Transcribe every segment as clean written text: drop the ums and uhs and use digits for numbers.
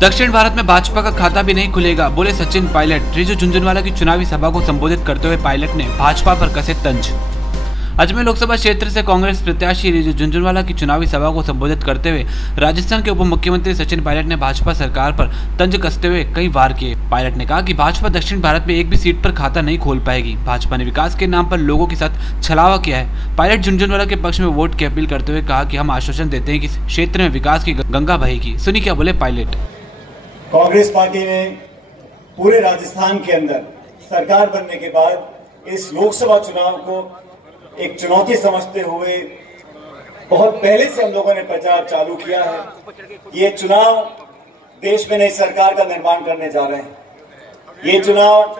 दक्षिण भारत में भाजपा का खाता भी नहीं खुलेगा, बोले सचिन पायलट। रिजू झुनझुनवाला की चुनावी सभा को संबोधित करते हुए पायलट ने भाजपा पर कसे तंज। अजमेर लोकसभा क्षेत्र से कांग्रेस प्रत्याशी रिजू झुनझुनवाला की चुनावी सभा को संबोधित करते हुए राजस्थान के उप मुख्यमंत्री सचिन पायलट ने भाजपा सरकार पर तंज कसते हुए कई वार किए। पायलट ने कहा कि भाजपा दक्षिण भारत में एक भी सीट पर खाता नहीं खोल पाएगी। भाजपा ने विकास के नाम पर लोगों के साथ छलावा किया है। पायलट झुनझुनवाला के पक्ष में वोट की अपील करते हुए कहा कि हम आश्वासन देते हैं कि क्षेत्र में विकास की गंगा बहेगी। सुनिए क्या बोले पायलट। कांग्रेस पार्टी ने पूरे राजस्थान के अंदर सरकार बनने के बाद इस लोकसभा चुनाव को एक चुनौती समझते हुए बहुत पहले से हम लोगों ने प्रचार चालू किया है। ये चुनाव देश में नई सरकार का निर्माण करने जा रहे हैं। ये चुनाव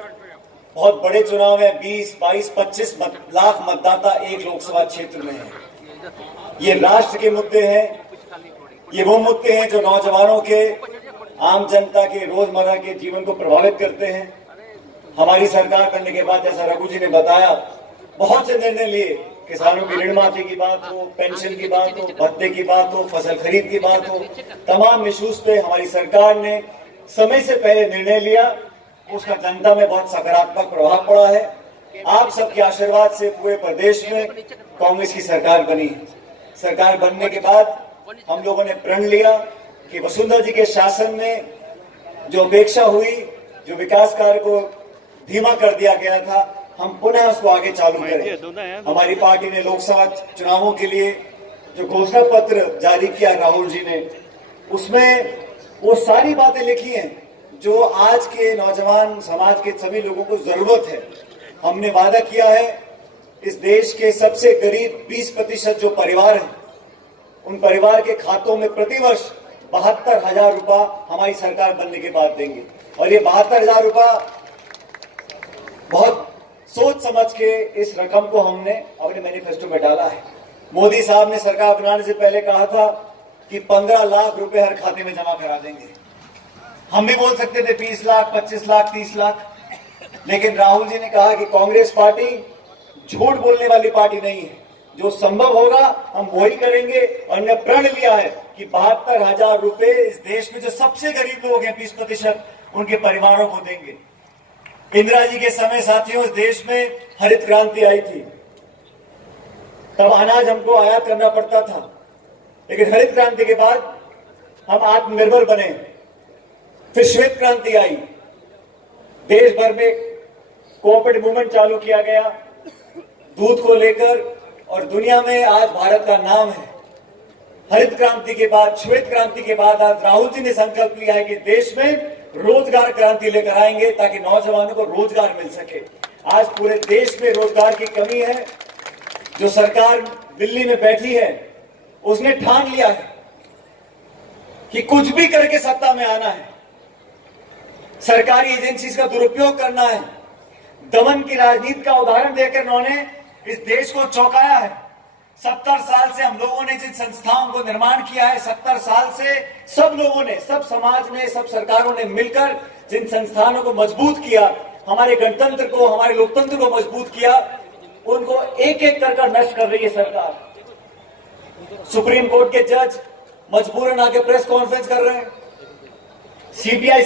बहुत बड़े चुनाव है। 20, 22, 25 लाख मतदाता एक लोकसभा क्षेत्र में है। ये राष्ट्र के मुद्दे हैं। ये वो मुद्दे हैं जो नौजवानों के, आम जनता के रोजमर्रा के जीवन को प्रभावित करते हैं। हमारी सरकार बनने के बाद, जैसा रघु जी ने बताया, बहुत से निर्णय लिए। किसानों की ऋण माफी की बात हो, पेंशन की बात हो, भत्ते की बात हो, फसल खरीद की बात हो, तमाम इश्यूज पे हमारी सरकार ने समय से पहले निर्णय लिया। उसका जनता में बहुत सकारात्मक प्रभाव पड़ा है। आप सबके आशीर्वाद से पूरे प्रदेश में कांग्रेस की सरकार बनी है। सरकार बनने के बाद हम लोगों ने प्रण लिया कि वसुंधरा जी के शासन में जो उपेक्षा हुई, जो विकास कार्य को धीमा कर दिया गया था, हम पुनः उसको आगे चालू करें। हमारी पार्टी ने लोकसभा चुनावों के लिए जो घोषणा पत्र जारी किया राहुल जी ने, उसमें वो सारी बातें लिखी हैं जो आज के नौजवान समाज के सभी लोगों को जरूरत है। हमने वादा किया है इस देश के सबसे गरीब 20% जो परिवार हैं, उन परिवार के खातों में प्रतिवर्ष 72,000 रुपया हमारी सरकार बनने के बाद देंगे। और ये 72,000 रुपया बहुत सोच समझ के इस रकम को हमने अपने मैनिफेस्टो में डाला है। मोदी साहब ने सरकार बनाने से पहले कहा था कि 15 लाख रुपए हर खाते में जमा करा देंगे। हम भी बोल सकते थे 20 लाख, 25 लाख, 30 लाख, लेकिन राहुल जी ने कहा कि कांग्रेस पार्टी झूठ बोलने वाली पार्टी नहीं है। जो संभव होगा हम वही करेंगे। और ने प्रण लिया है कि 72,000 रुपए इस देश में जो सबसे गरीब लोग हैं 20%, उनके परिवारों को देंगे। इंदिरा जी के समय साथियों इस देश में हरित क्रांति आई थी। तब अनाज हमको आयात करना पड़ता था, लेकिन हरित क्रांति के बाद हम आत्मनिर्भर बने। फिर श्वेत क्रांति आई, देश भर में कोऑपरेटिव मूवमेंट चालू किया गया दूध को लेकर, और दुनिया में आज भारत का नाम है। हरित क्रांति के बाद, श्वेत क्रांति के बाद आज राहुल जी ने संकल्प लिया है कि देश में रोजगार क्रांति लेकर आएंगे ताकि नौजवानों को रोजगार मिल सके। आज पूरे देश में रोजगार की कमी है। जो सरकार दिल्ली में बैठी है उसने ठान लिया है कि कुछ भी करके सत्ता में आना है, सरकारी एजेंसीज का दुरुपयोग करना है। दमन की राजनीति का उदाहरण देकर उन्होंने इस देश को चौंकाया है। 70 साल से हम लोगों ने जिन संस्थाओं को निर्माण किया है, 70 साल से सब लोगों ने, सब समाज ने, सब सरकारों ने मिलकर जिन संस्थानों को मजबूत किया, हमारे गणतंत्र को, हमारे लोकतंत्र को मजबूत किया, उनको एक एक कर नष्ट कर रही है सरकार। सुप्रीम कोर्ट के जज मजबूरन आके प्रेस कॉन्फ्रेंस कर रहे हैं। सीबीआई